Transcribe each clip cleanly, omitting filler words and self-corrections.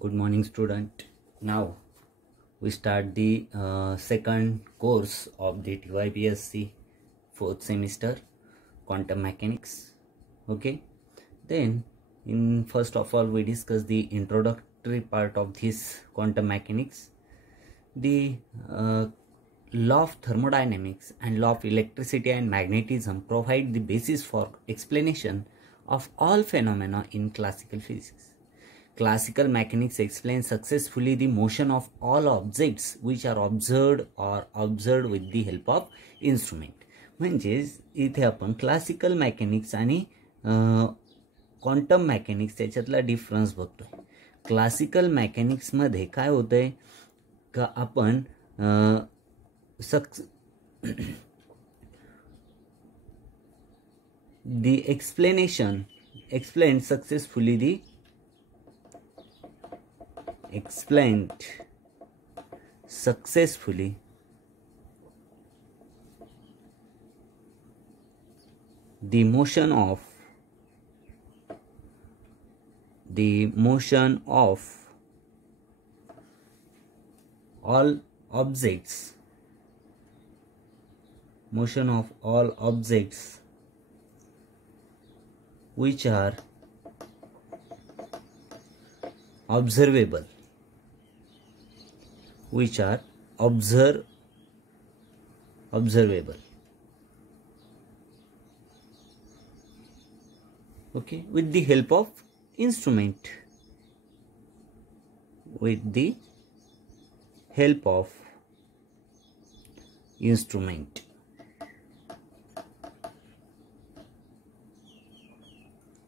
Good morning, student. Now we start the second course of the TYPSC fourth semester, quantum mechanics. Okay, then in first of all we discuss the introductory part of this quantum mechanics. The law of thermodynamics and law of electricity and magnetism provide the basis for explanation of all phenomena in classical physics. Classical mechanics explains successfully the motion of all objects which are observed or observed with the help of instrument. म्हणजेच इथे आपण classical mechanics आणि quantum mechanics त्याच्यातला difference बघतोय. Classical mechanics मध्ये काय होतंय का आपण the explanation explained successfully the motion of all objects which are observable, okay, with the help of instrument,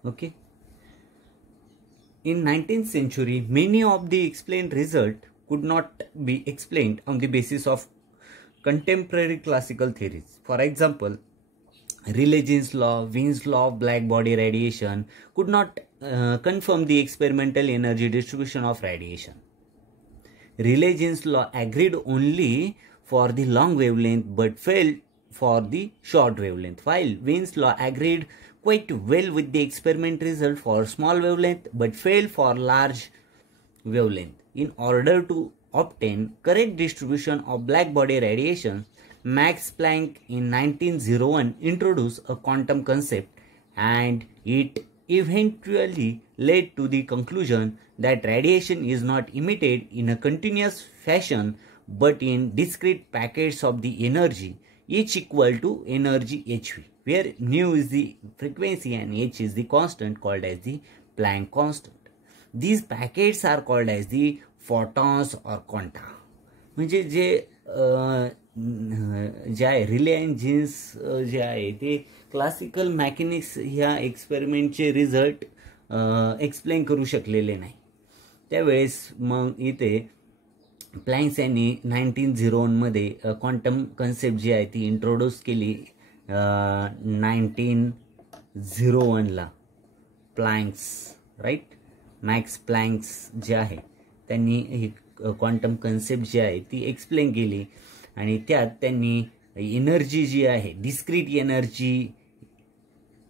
okay. In 19th century, many of the explained result could not be explained on the basis of contemporary classical theories. For example, Rayleigh's law, Wien's law of black body radiation could not confirm the experimental energy distribution of radiation. Rayleigh's law agreed only for the long wavelength but failed for the short wavelength, while Wien's law agreed quite well with the experiment result for small wavelength but failed for large wavelength. In order to obtain correct distribution of black body radiation, Max Planck in 1901 introduced a quantum concept, and it eventually led to the conclusion that radiation is not emitted in a continuous fashion but in discrete packets of the energy, each equal to energy hv, where nu is the frequency and h is the constant called as the Planck constant. These packets are called as the photons or quanta. म्हणजे जे आहे relay and jeans जे आहे ते classical mechanics ह्या एक्सपेरिमेंटचे result explain करू शकलेले नाही. त्यावेळेस मग इथे प्लँक्स यांनी 1901 मध्ये क्वांटम कन्सेप्ट जी आहे ती इंट्रोड्यूस केली. 1901 ला प्लँक्स, राईट, मॅक्स प्लँक्स जे आहे त्यांनी ही क्वांटम कन्सेप्ट जी आहे ती एक्सप्लेन केली आणि त्यात त्यांनी एनर्जी जी आहे, discrete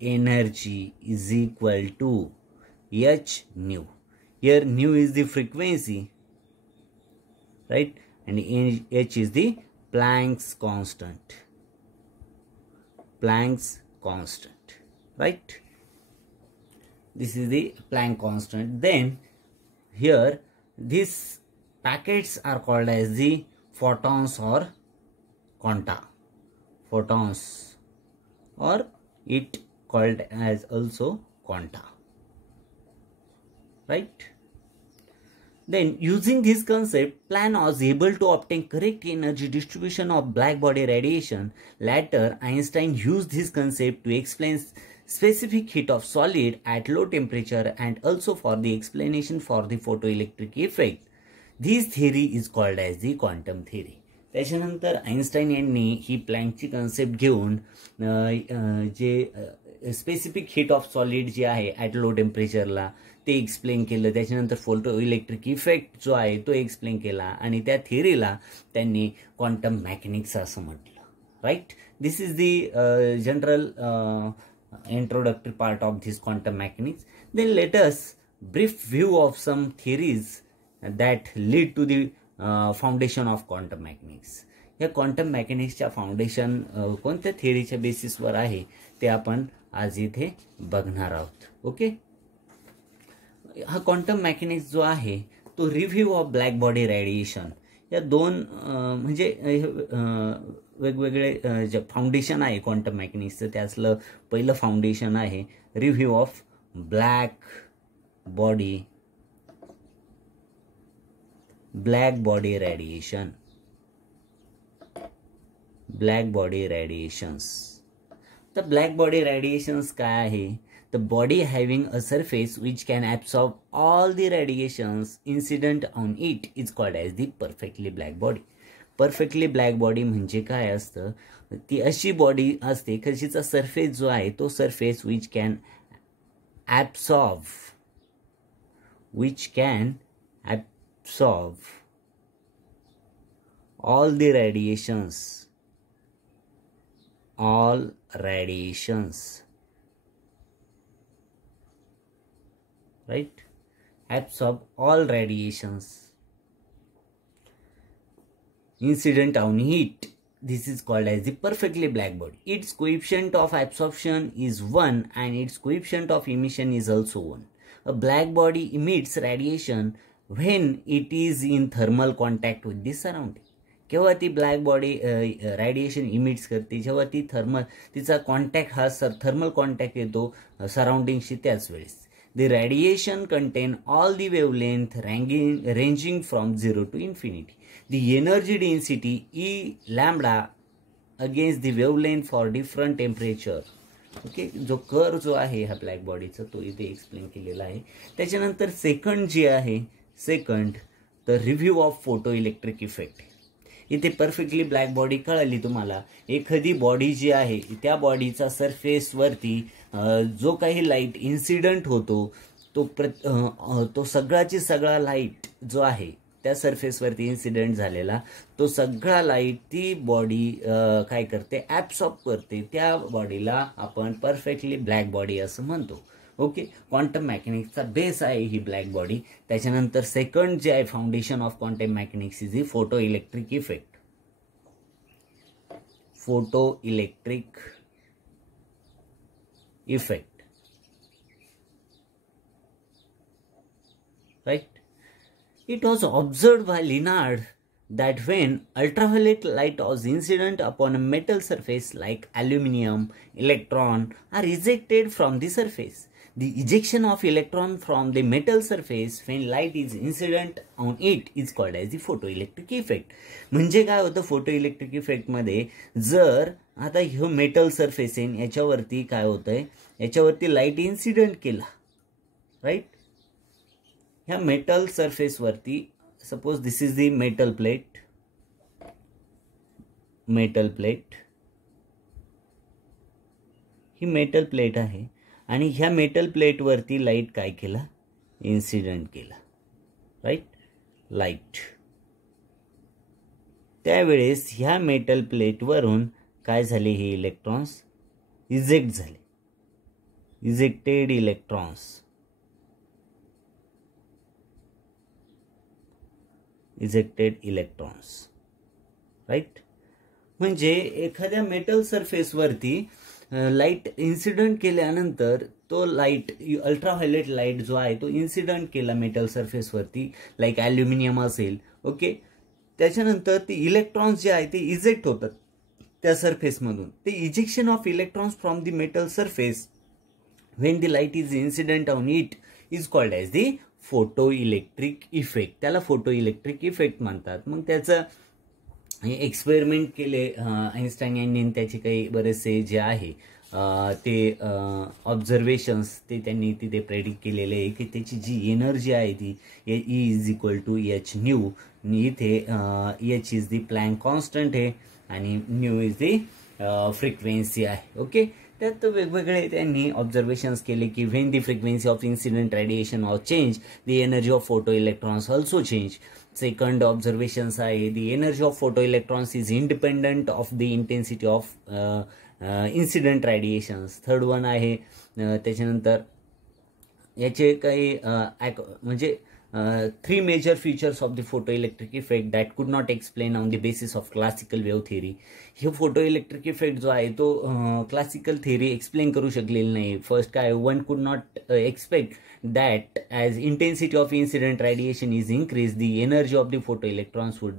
energy is equal to H nu. Here nu is the frequency, right, and h is the Planck's constant, right. This is the Planck constant. Then here these packets are called as the photons or quanta, or it called as also quanta, right. Then, using this concept, Planck was able to obtain correct energy distribution of black body radiation. Later, Einstein used this concept to explain specific heat of solid at low temperature and also for the explanation for the photoelectric effect. This theory is called as the quantum theory. त्याच्यानंतर Einstein यांनी ही प्लँकची concept घेऊन जे specific heat of solid जे आहे at low टेम्परेचरला ते explain केलं. त्याच्यानंतर photo electric effect जो आहे तो एक्सप्लेन केला आणि त्या थिअरीला त्यांनी क्वांटम मॅकॅनिक्स असं म्हटलं, right. This is the general introductory part of this quantum mechanics. Then let us brief view of some theories that lead to the foundation of quantum mechanics. या क्वांटम मेकॅनिक्सच्या foundation कोणत्या थिअरीच्या बेसिसवर आहे ते आपण आज इथे बघणार आहोत. ओके, हा क्वांटम मेकॅनिक्स जो आहे तो review of black body radiation या दोन म्हणजे वेगवेगळे जे फाउंडेशन आहे क्वांटम मेकॅनिक्सचं त्यातलं पहिलं फाउंडेशन आहे review of black body radiation. Black body radiations. तर ब्लॅक बॉडी रेडिएशन्स काय आहे? The body having a surface which can absorb all the radiations incident on it is called as the perfectly black body. Perfectly black body म्हणजे काय असतं? ती अशी body असते कशीचा surface जो आहे तो surface which can absorb all the radiations. Right? Absorb all radiations incident on it. This is called as the perfectly black body. Its coefficient of absorption is 1 and its coefficient of emission is also 1. A black body emits radiation when it is in thermal contact with the surrounding. केव्हा ती black body radiation emits करते? जेव्हा ती तिचा contact हा thermal contact येतो सराउंडिंगशी त्याच वेळेस. The radiation contain all the wavelength ranging from 0 to infinity. The energy density E lambda against the wavelength for different temperature. Okay, जो कर्व जो आहे हा ब्लॅक बॉडीचा तो इथे एक्सप्लेन केलेला आहे. त्याच्यानंतर सेकंड जे आहे तर review of photo electric effect. इथे परफेक्टली ब्लॅक बॉडी कळली तुम्हाला. एखादी बॉडी जी आहे त्या बॉडीचा सरफेसवरती जो काही लाईट इन्सिडंट होतो तो सगळाची सगळा लाईट जो आहे त्या सरफेसवरती इन्सिडेंट झालेला तो सगळा लाईट ती बॉडी काय करते? ॲब्सॉर्ब करते. त्या बॉडीला आपण परफेक्टली ब्लॅक बॉडी असं म्हणतो. ओके, क्वांटम मेकॅनिक्सचा बेस आहे ही ब्लॅक बॉडी. त्याच्यानंतर सेकंड जे आहे foundation of quantum mechanics is he photo electric effect. Right? It was observed by Lenard that when ultraviolet light was incident upon a metal surface like aluminium, electron are ejected from the surface. The ejection of electron from the metal surface when light is incident on it is called as the photoelectric effect. म्हणजे काय होतं photoelectric effect मध्ये? जर आता ह्यो metal surface आहे याच्यावरती काय होतंय? याच्यावरती लाईट इन्सिडेंट केला, राईट? ह्या मेटल सरफेसवरती suppose this is the metal plate. ही मेटल प्लेट आहे आणि ह्या मेटल प्लेटवरती लाईट काय केला? इन्सिडेंट केला, राईट? लाईट. त्यावेळेस ह्या मेटल प्लेटवरून काय झाले? हे इलेक्ट्रॉन्स इजेक्ट झाले. Ejected electrons, right? म्हणजे एखाद्या मेटल सरफेसवरती लाईट इन्सिडंट केल्यानंतर तो लाईट अल्ट्राव्हायोलेट लाईट जो आहे तो इन्सिडंट केला मेटल सरफेसवरती, लाईक ॲल्युमिनियम असेल. ओके, त्याच्यानंतर ते इलेक्ट्रॉन्स जे आहे ते इजेक्ट होतात त्या सरफेसमधून. ते ejection of electrons from the metal surface when the light is incident on it is called as the photo electric effect. त्याला फोटो इलेक्ट्रिक इफेक्ट म्हणतात. मग त्याचं एक्सपेरिमेंट केले आईन्स्टाईन यांनी. त्याचे काही बरेचसे जे आहे ते ऑब्झर्वेशन्स ते त्यांनी तिथे प्रेडिक्ट केलेले आहे की त्याची जी एनर्जी आहे ती E is equal to H nu. इथे H is the Planck constant आहे आणि न्यू इज दी फ्रिक्वेन्सी आहे. ओके, त्यात वेगवेगळे त्यांनी ऑब्झर्वेशन्स केले की when the frequency of incident radiation or change the energy of photo electrons also change. Second observations आहे the energy of photo electrons is independent of the intensity of incident radiations. Third one आहे त्याच्यानंतर याचे काही म्हणजे three major features of the photoelectric effect that could not explain on the basis of classical wave theory. हे photoelectric effect जो आहे तो classical theory explain करू शकलेली नाही. First काय, one could not expect that as intensity of incident radiation is increased, the energy of the photoelectrons would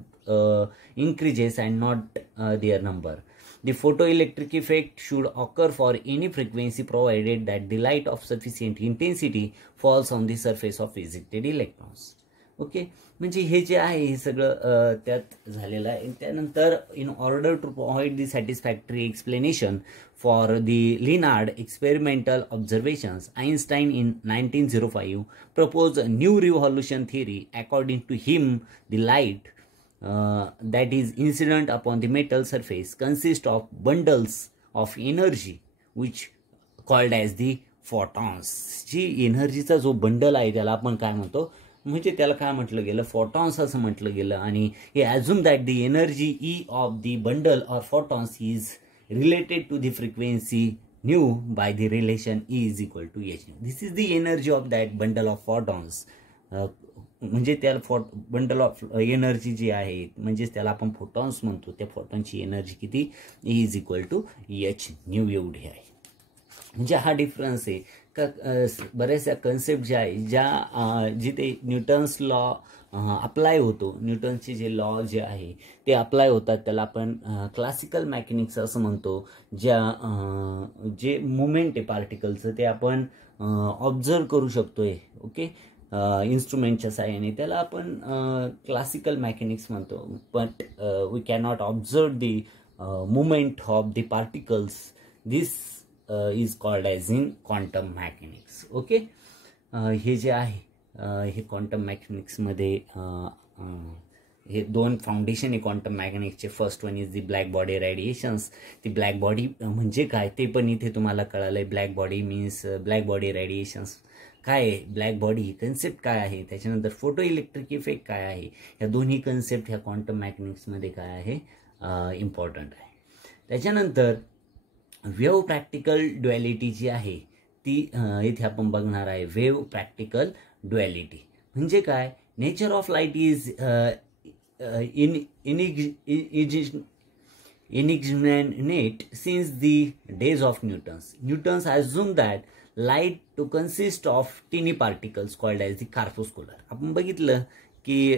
increases and not their number. The photoelectric effect should occur for any frequency provided that the light of sufficient intensity falls on the surface of ejected electrons. Okay, म्हणजे हे जे आहे हे सगळं त्यात झालेलं आहे. त्यानंतर in order to provide the satisfactory explanation for the Lenard experimental observations, Einstein in 1905 proposed a new revolution theory. According to him, the light that is incident upon the metal surface consists of bundles of energy which called as the photons. जी एनर्जीचा जो bundle आहे त्याला आपण काय म्हणतो, म्हणजे त्याला काय म्हटलं गेलं, फोटॉन्स असं म्हटलं गेलं. आणि हे assume that the energy E of the bundle or photons is related to the frequency nu by the relation E is equal to H nu. This is the energy of that bundle of photons. म्हणजे त्याला bundle of energy जी आहे म्हणजेच त्याला आपण photons म्हणतो, त्या फोटॉनची एनर्जी किती, E is equal to H nu एवढी आहे. म्हणजे हा डिफरन्स आहे का बऱ्याचशा कन्सेप्ट ज्या आहे ज्या जिथे न्यूटन्स लॉ अप्लाय होतो, न्यूटनचे जे लॉ जे आहे ते अप्लाय होतात त्याला आपण क्लासिकल मेकॅनिक्स असं म्हणतो. जे मुवमेंट आहे पार्टिकलचं ते आपण ऑब्झर्व करू शकतोय. ओके, इन्स्ट्रुमेंटच्या साहाय्याने त्याला आपण क्लासिकल मेकॅनिक्स म्हणतो. But we cannot observe the movement of the particles. This is called as in quantum mechanics. Okay, हे जे आहे हे क्वांटम मेकॅनिक्समध्ये हे दोन फाउंडेशन आहे क्वांटम मेकॅनिक्सचे. First one is the black body radiations. ती ब्लॅक बॉडी म्हणजे काय ते पण इथे तुम्हाला कळालं आहे. Black body means black body radiations काय आहे, ब्लॅक बॉडी ही कन्सेप्ट काय आहे, त्याच्यानंतर फोटो इलेक्ट्रिक इफेक्ट काय आहे. या दोन्ही कन्सेप्ट ह्या क्वांटम मेकॅनिक्समध्ये काय आहे इम्पॉर्टंट आहे. त्याच्यानंतर वेव्ह प्रॅक्टिकल ड्युॲलिटी जी आहे ती इथे आपण बघणार आहे. वेव्ह प्रॅक्टिकल ड्युॲलिटी म्हणजे काय, nature of light is enigmatic since the days of Newton's assumed that light to consist of teeny particles called as the corpuscular. आपण बघितलं की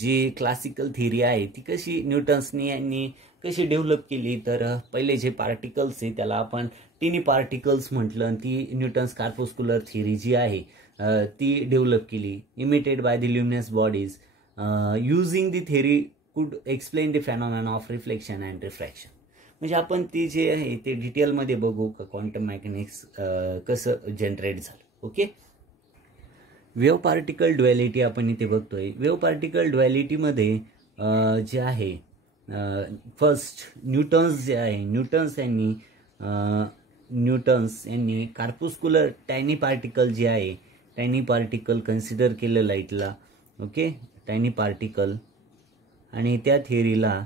जी क्लासिकल थिअरी आहे ती कशी न्यूटन्सनी यांनी कशी डेव्हलप केली, तर पहिले जे पार्टिकल्स आहे त्याला आपण टिनी पार्टिकल्स म्हटलं. ती न्यूटन्स कार्पोस्कुलर थिअरी जी आहे ती डेव्हलप केली. Emitted by the luminous bodies using the theory could explain the phenomena of reflection and refraction. म्हणजे आपण ती जे आहे ते डिटेलमध्ये बघू का क्वांटम मेकॅनिक्स कसं जनरेट झालं. ओके, वेव्ह पार्टिकल ड्युॲलिटी आपण इथे बघतोय. वेव्ह पार्टिकल ड्युॲलिटीमध्ये जे आहे फर्स्ट न्यूटन्स जे आहे न्यूटन्स यांनी कार्पुस्कुलर टायनी पार्टिकल जे आहे टायनी पार्टिकल कन्सिडर केलं लाईटला. ओके, टायनी पार्टिकल, आणि त्या थिअरीला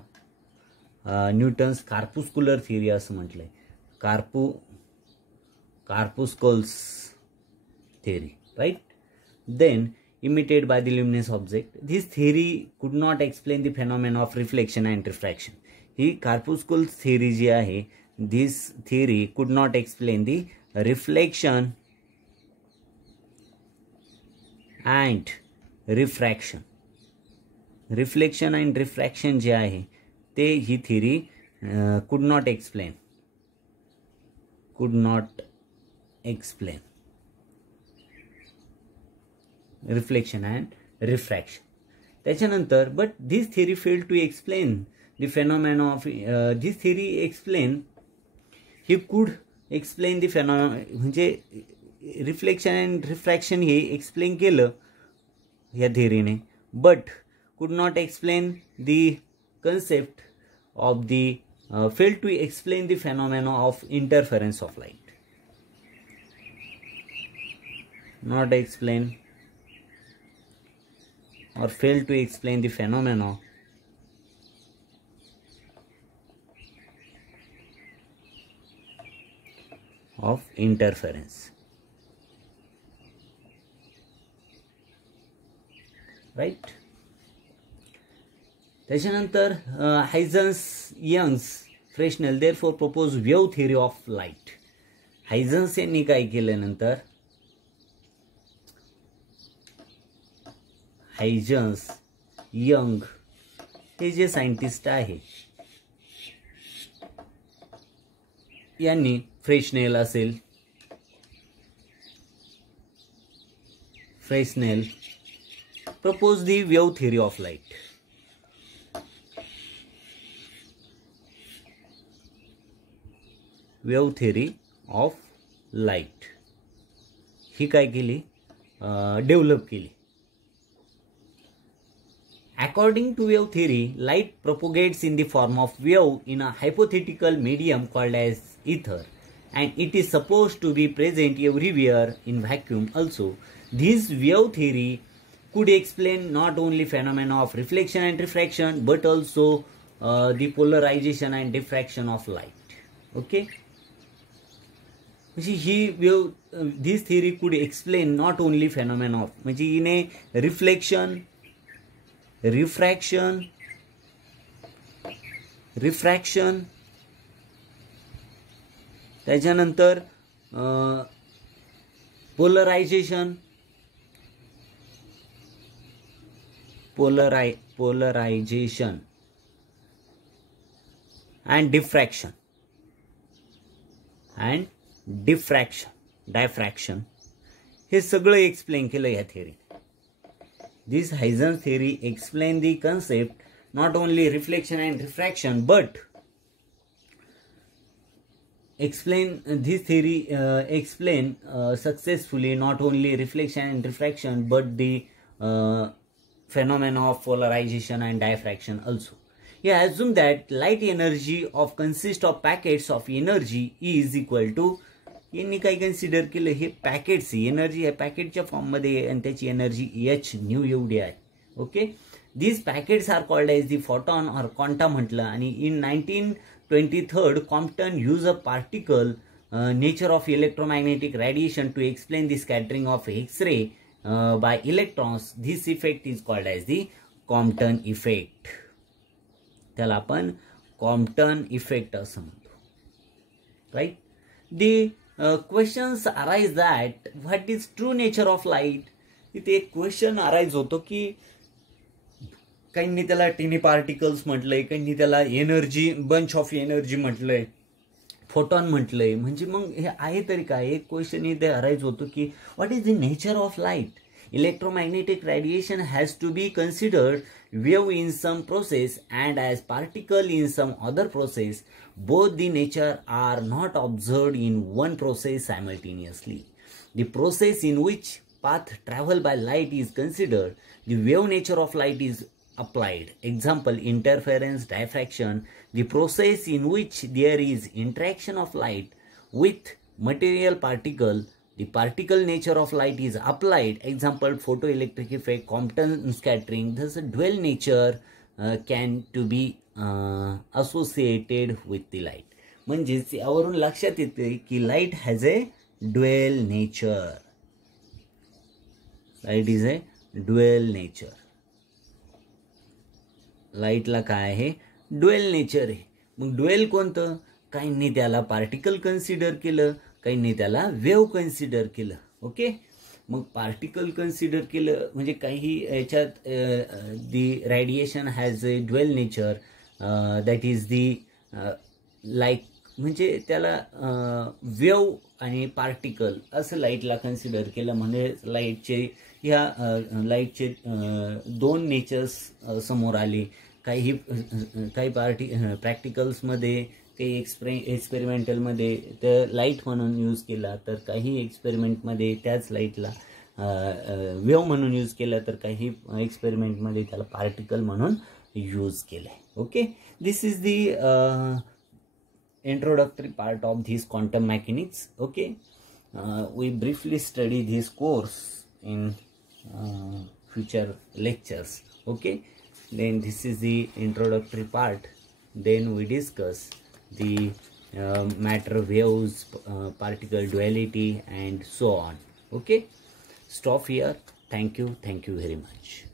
न्यूटन्स कार्पुस्कुलर थिअरी असं म्हटलंय. Corpuscles theory, right. Then imitated by the luminous object. This theory could not explain the phenomena of reflection and refraction. ही corpuscle theory जी आहे, this theory could not explain the reflection and refraction. Reflection and refraction जे आहे ते ही theory could not explain. Reflection and refraction. त्याच्यानंतर but this theory fail to explain the phenomena of this theory explain he could explain the म्हणजे reflection and refraction हे explain केलं या थिअरीने, but could not explain the concept of the fail to explain the phenomena of interference of light. Not explain or fail to explain the phenomena of interference. Right. त्याच्यानंतर Huygens, Young's, फ्रेशनेल therefore propose wave theory of light. Huygens यांनी काय केलं नंतर, हायझन्स, young हे जे scientist आहे यांनी, Fresnel असेल, Fresnel propose the wave theory of light. Wave theory of light ही काय केली, डेव्हलप केली. According to wave theory, light propagates in the form of wave in a hypothetical medium called as ether, and it is supposed to be present everywhere in vacuum also. This wave theory could explain not only phenomena of reflection and refraction but also the polarization and diffraction of light. Okay. This theory could explain not only phenomena of, in a reflection, refraction, त्याच्यानंतर polarisation, and डायफ्रॅक्शन हे सगळं explain केलं या theory. This Huygens theory explain the concept not only reflection and refraction but explain successfully not only reflection and refraction but the phenomena of polarization and diffraction also. He assumed that light energy consists of packets of energy is equal to, यांनी काय consider केलं, हे packets energy आहे पॅकेटच्या फॉर्ममध्ये आणि त्याची energy H nu एवढी आहे. Okay. These packets are called as the photon or quanta म्हटलं. आणि in 1923 Compton use a particle nature of electromagnetic radiation to explain the scattering of X-ray by electrons. This effect is called as the Compton effect. त्याला आपण Compton effect असं म्हणतो. Right. The questions arise that what is true nature of light. इथे एक question arise होतो की काहींनी त्याला टिनी पार्टिकल्स म्हटलंय, काहींनी त्याला एनर्जी, बंच ऑफ एनर्जी म्हटलंय, फोटॉन म्हटलंय. म्हणजे मग हे आहे तरी काय, एक क्वेश्चन इथे अराइज होतो की what is the nature of light. Electromagnetic radiation has to be considered wave in some process and as particle in some other process. Both the nature are not observed in one process simultaneously. The process in which path travel by light is considered. The wave nature of light is applied. Example, interference, diffraction. The process in which there is interaction of light with material particle. The particle nature of light is applied. Example, photoelectric effect, Compton scattering. Thus, a dual nature can to be associated with the light. म्हणजेच यावरून लक्षात येते की light has a dual nature. Light is a dual nature. लाईटला काय आहे, dual nature आहे. मग ड्युएल कोणतं, काहींनी त्याला पार्टिकल कन्सिडर केलं, काहींनी त्याला वेव्ह कन्सिडर केलं. ओके. मग पार्टिकल कन्सिडर केलं म्हणजे काही याच्यात the radiation has a dual nature, that is the like, म्हणजे त्याला वेव्ह आणि पार्टिकल असं लाईटला कन्सिडर केलं. म्हणजे लाईटचे लाईटचे दोन नेचर्स समोर आले. काही प्रॅक्टिकल्समध्ये, काही एक्सपेरिमेंटलमध्ये तर लाईट म्हणून यूज केला, तर काही एक्सपेरिमेंटमध्ये त्याच लाईटला वेव्ह म्हणून यूज केला, तर काही एक्सपेरिमेंटमध्ये त्याला पार्टिकल म्हणून यूज केलं. Okay. This is the introductory part of this quantum mechanics. Okay. We briefly study this course in future lectures. Okay. Then this is the introductory part. Then we discuss the matter, waves, particle duality and so on. Okay. Stop here. Thank you very much.